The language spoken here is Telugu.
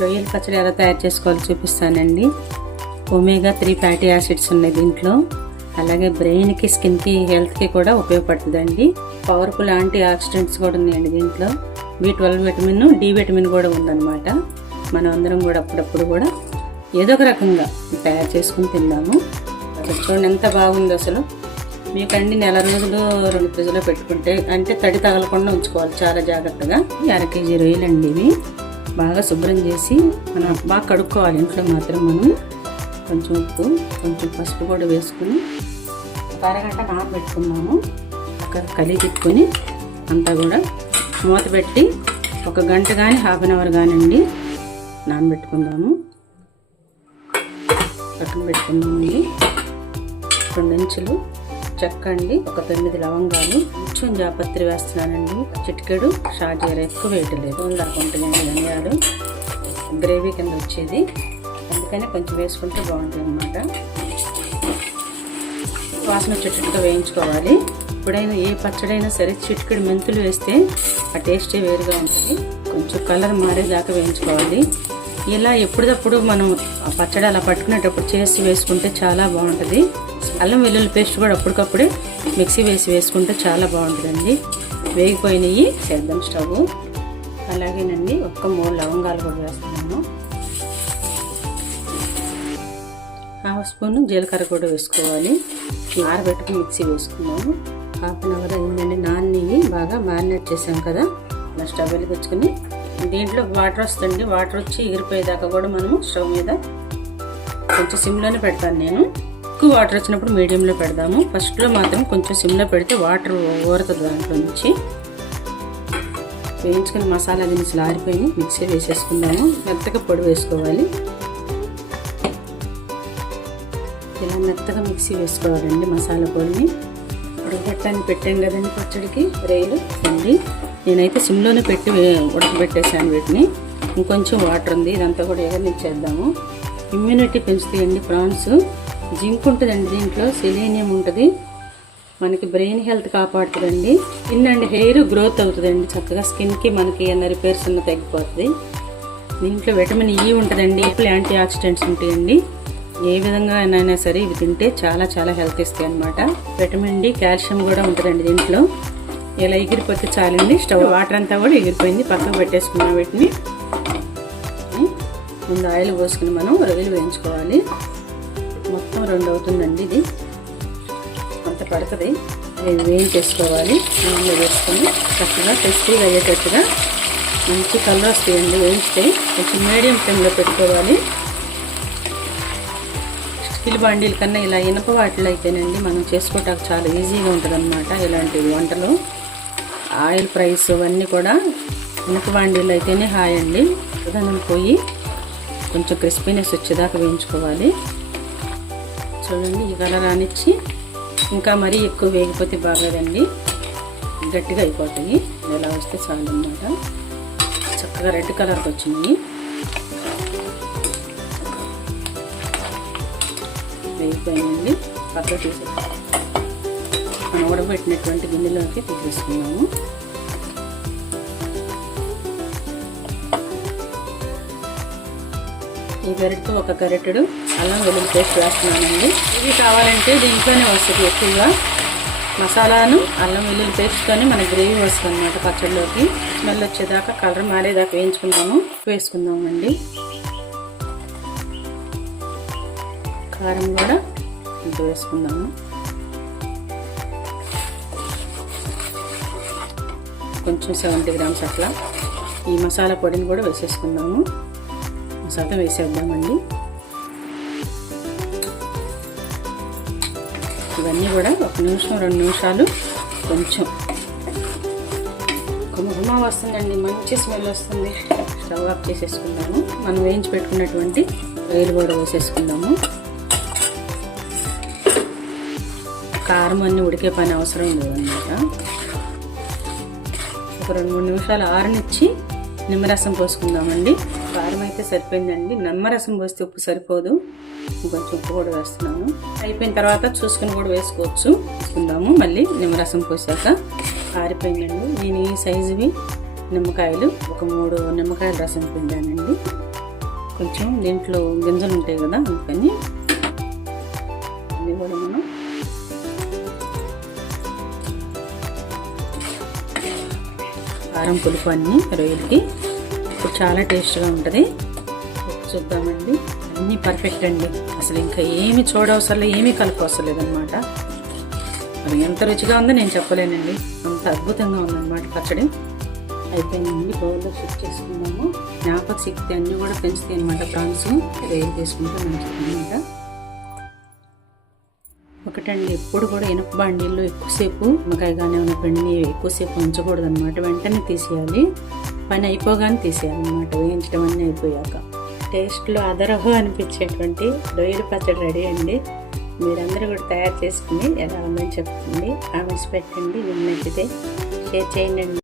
రొయ్యల పచ్చడి ఎలా తయారు చేసుకోవాలో చూపిస్తానండి. ఒమేగా 3 ఫ్యాటీ యాసిడ్స్ ఉన్నాయి దీంట్లో. అలాగే బ్రెయిన్కి, స్కిన్కి, హెల్త్కి కూడా ఉపయోగపడుతుందండి. పవర్ఫుల్ యాంటీ ఆక్సిడెంట్స్ కూడా ఉన్నాయండి దీంట్లో. B12 విటమిన్, D విటమిన్ కూడా ఉందన్నమాట. మనం అందరం కూడా అప్పుడప్పుడు కూడా ఏదో ఒక రకంగా తయారు చేసుకుని తిందాము. చూడండి ఎంత బాగుంది అసలు. మీకండి నెల రోజులు 2 ఫ్రిడ్జ్లో పెట్టుకుంటే అంటే తడి తగలకుండా ఉంచుకోవాలి చాలా జాగ్రత్తగా. 1/2 కేజీ రొయ్యలండి ఇవి. బాగా శుభ్రం చేసి మనం బాగా కడుక్కోవాలి. ఇంట్లో మాత్రం మనం కొంచెం ఉప్పు, కొంచెం పసుపు కూడా వేసుకుని ఒక అరగంట నానబెట్టుకున్నాము. ఒక కలిపెట్టుకొని అంతా కూడా మూత పెట్టి 1 గంట కానీ ½ గంట కానివ్వండి నానబెట్టుకుందాము. పక్కన పెట్టుకుందామండి. 2 ఇంచులు చెక్క అండి, ఒక 9 లవంగాలు, కొంచెం జాపత్రి వేస్తున్నానండి, చిటికెడు షాజీరా, ఎక్కువ వేయట్లేదు, దాకా ఉంటుందండి ధనియాలు. గ్రేవీ కింద వచ్చేది, అందుకని కొంచెం వేసుకుంటే బాగుంటుంది అన్నమాట. వాసన వచ్చేటట్టుగా వేయించుకోవాలి. ఎప్పుడైనా ఏ పచ్చడైనా సరే చిటికెడు మెంతులు వేస్తే ఆ టేస్టే వేరుగా ఉంటుంది. కొంచెం కలర్ మారేదాకా వేయించుకోవాలి. ఇలా ఎప్పుడప్పుడు మనం ఆ పచ్చడి అలా పట్టుకునేటప్పుడు చేసి వేసుకుంటే చాలా బాగుంటుంది. అల్లం వెల్లుల్లి పేస్ట్ కూడా అప్పటికప్పుడే మిక్సీ వేసి వేసుకుంటే చాలా బాగుంటుందండి. వేగిపోయినవి చేద్దాం స్టవ్. అలాగేనండి 3 లవంగాలు కూడా వేస్తున్నాను. ½ స్పూన్ జీలకర్ర కూడా వేసుకోవాలి. ఆరబెట్టుకుని మిక్సీ వేసుకున్నాము. ½ గంట అయిందండి. నాన్నవి బాగా మ్యారినేట్ చేసాం కదా. ఇలా స్టవ్ వెలిగించుకుని దీంట్లో వాటర్ వస్తుంది. వాటర్ వచ్చి ఎగిరిపోయేదాకా కూడా మనము స్టవ్ మీద కొంచెం సిమ్లోనే పెడతాను నేను. ఎక్కువ వాటర్ వచ్చినప్పుడు మీడియంలో పెడదాము. ఫస్ట్లో మాత్రం కొంచెం సిమ్లో పెడితే వాటర్ ఊరుతుంది దాంట్లో నుంచి. వేయించుకుని మసాలా దినుసులు ఆరిపోయి మిక్సీ వేసేసుకుందాము. మెత్తగా పొడి వేసుకోవాలి. ఇలా మెత్తగా మిక్సీ వేసుకోవాలండి మసాలా పొడిని. పెట్టాను కదండి పచ్చడికి రొయ్యలు అండి. నేనైతే సిమ్లోనే పెట్టి ఉడకబెట్టేసాను వీటిని. ఇంకొంచెం వాటర్ ఉంది, ఇదంతా కూడా ఎగరనిచ్చేద్దాము. ఇమ్యూనిటీ పెంచుతాయండి ప్రాన్స్. జింక్ ఉంటుందండి దీంట్లో, సెలీనియం ఉంటుంది, మనకి బ్రెయిన్ హెల్త్ కాపాడుతుందండి. స్కిన్ అండ్ హెయిర్ గ్రోత్ అవుతుందండి చక్కగా. స్కిన్కి మనకి ఏమైనా రిపేర్స్ ఉన్న తగ్గిపోతుంది. దీంట్లో విటమిన్ E ఉంటుందండి, యాంటీ ఆక్సిడెంట్స్ ఉంటాయండి. ఏ విధంగా అయినా సరే ఇవి తింటే చాలా చాలా హెల్త్ ఇస్తాయి అనమాట. విటమిన్ D, కాల్షియం కూడా ఉంటుందండి దీంట్లో. ఇలా ఎగిరిపోతే చాలండి. స్టవ్ వాటర్ అంతా కూడా ఎగిరిపోయింది. పక్కకు పెట్టేసుకున్నాం. వీటిని ముందు ఆయిల్ పోసుకుని మనం రొయ్యలు వేయించుకోవాలి. మొత్తం 2 అవుతుందండి ఇది, అంత పడుతుంది. వేయించేసుకోవాలి. నూనెలో వేసుకొని చక్కగా టేస్టీగా అయ్యేటట్టుగా మంచి కలర్ వస్తాయండి. వేయించితే కొంచెం మీడియం ఫ్లేమ్లో పెట్టుకోవాలి. స్టీల్ బాండీల కన్నా ఇలా ఇనప వాటిలో అయితేనండి మనం చేసుకోవటానికి చాలా ఈజీగా ఉంటుంది అనమాట. ఇలాంటి వంటలు ఆయిల్ ప్రైస్ అవన్నీ కూడా ఇనప బాండీలు అయితేనే హాయ్ అండి. దాన్ని పోయి కొంచెం క్రిస్పీనెస్ వచ్చేదాకా వేయించుకోవాలి. చూడండి ఈ కలర్ రానిచ్చి, ఇంకా మరీ ఎక్కువ వేగిపోతే బాగోదండి, గట్టిగా అయిపోతాయి. ఇలా వస్తే చాలు అన్నమాట. చక్కగా రెడ్ కలర్కి వచ్చినాయి. వేగిపోయాయండి. పక్కకు తీసి మనం ఉడకబెట్టినటువంటి గిన్నెలోకి తీసేసుకున్నాము. ఈ గరిటతో 1 గరిటెడు అల్లం వెల్లుల్లి పేస్ట్ వేస్తున్నానండి. ఇది కావాలంటే దీంట్లోనే వస్తుంది ఎక్కువగా. మసాలాను అల్లం వెల్లుల్లి పేస్ట్తోనే మన గ్రేవీ వస్తుంది అన్నమాట పచ్చడిలోకి. స్మెల్ వచ్చేదాకా, కలర్ మారేదాకా వేయించుకున్నాము. వేసుకుందామండి. కారం కూడా ఇంత వేసుకుందాము. కొంచెం 70 గ్రామ్స్ అట్లా. ఈ మసాలా పొడిని కూడా వేసేసుకుందాము. మసాలా వేసేద్దామండి. ఇవన్నీ కూడా 1 నిమిషం 2 నిమిషాలు కొంచెం గుమగుమ వస్తుందండి, మంచి స్మెల్ వస్తుంది. స్టవ్ ఆఫ్ చేసేసుకుందాము. మనం వేయించి పెట్టుకున్నటువంటి రొయ్యలు కూడా వేసేసుకుందాము. కారం అన్నీ ఉడికే పని అవసరం లేదన్నమాట. ఒక 2-3 నిమిషాలు ఆరనిచ్చి నిమ్మరసం పోసుకుందామండి. కారం అయితే సరిపోయిందండి. నిమ్మరసం పోస్తే ఉప్పు సరిపోదు, కొంచెం ఉప్పు కూడా వేస్తున్నాను. అయిపోయిన తర్వాత చూసుకుని కూడా వేసుకోవచ్చు. వేసుకుందాము మళ్ళీ నిమ్మరసం పోసాక. ఆరిపోయిందండి. నేను ఈ సైజువి నిమ్మకాయలు ఒక 3 నిమ్మకాయల రసం పిండానండి. కొంచెం దీంట్లో గింజలు ఉంటాయి కదా, అందుకని అన్నీ కూడా మనం కారం పులుపు అన్నీ రొయ్యలకి ఇప్పుడు చాలా టేస్ట్గా ఉంటుంది. చూద్దామండి. అన్నీ పర్ఫెక్ట్ అండి, అసలు ఇంకా ఏమి చూడవసరం లేదు, ఏమీ కలపవసరం లేదనమాట. అది ఎంత రుచిగా ఉందో నేను చెప్పలేనండి, అంత అద్భుతంగా ఉందన్నమాట పచ్చడి. అయిపోయిందండి, బౌల్లో షిఫ్ట్ చేసుకున్నాము. జ్ఞాపక శక్తి అన్నీ కూడా పెంచుతాయి అనమాట ప్రాన్స్. వేలు చేసుకుంటే మంచిది అనమాట. ఒకటండి, ఎప్పుడు కూడా ఇనుప బాండీల్లో ఎక్కువసేపు నిమ్మకాయ కానీ ఉన్న పిండిని ఎక్కువసేపు ఉంచకూడదు అనమాట. వెంటనే తీసేయాలి, పని అయిపోగానే తీసేయాలన్నమాట, వేయించడం అన్నీ అయిపోయాక. టేస్ట్లో అదరహో అనిపించేటువంటి రొయ్యల పచ్చడి రెడీ అండి. మీరందరూ కూడా తయారు చేసుకుని ఎలా ఉందని చెప్పండి, కామెంట్స్ పెట్టండి. మీకు నచ్చితే షేర్ చేయండి.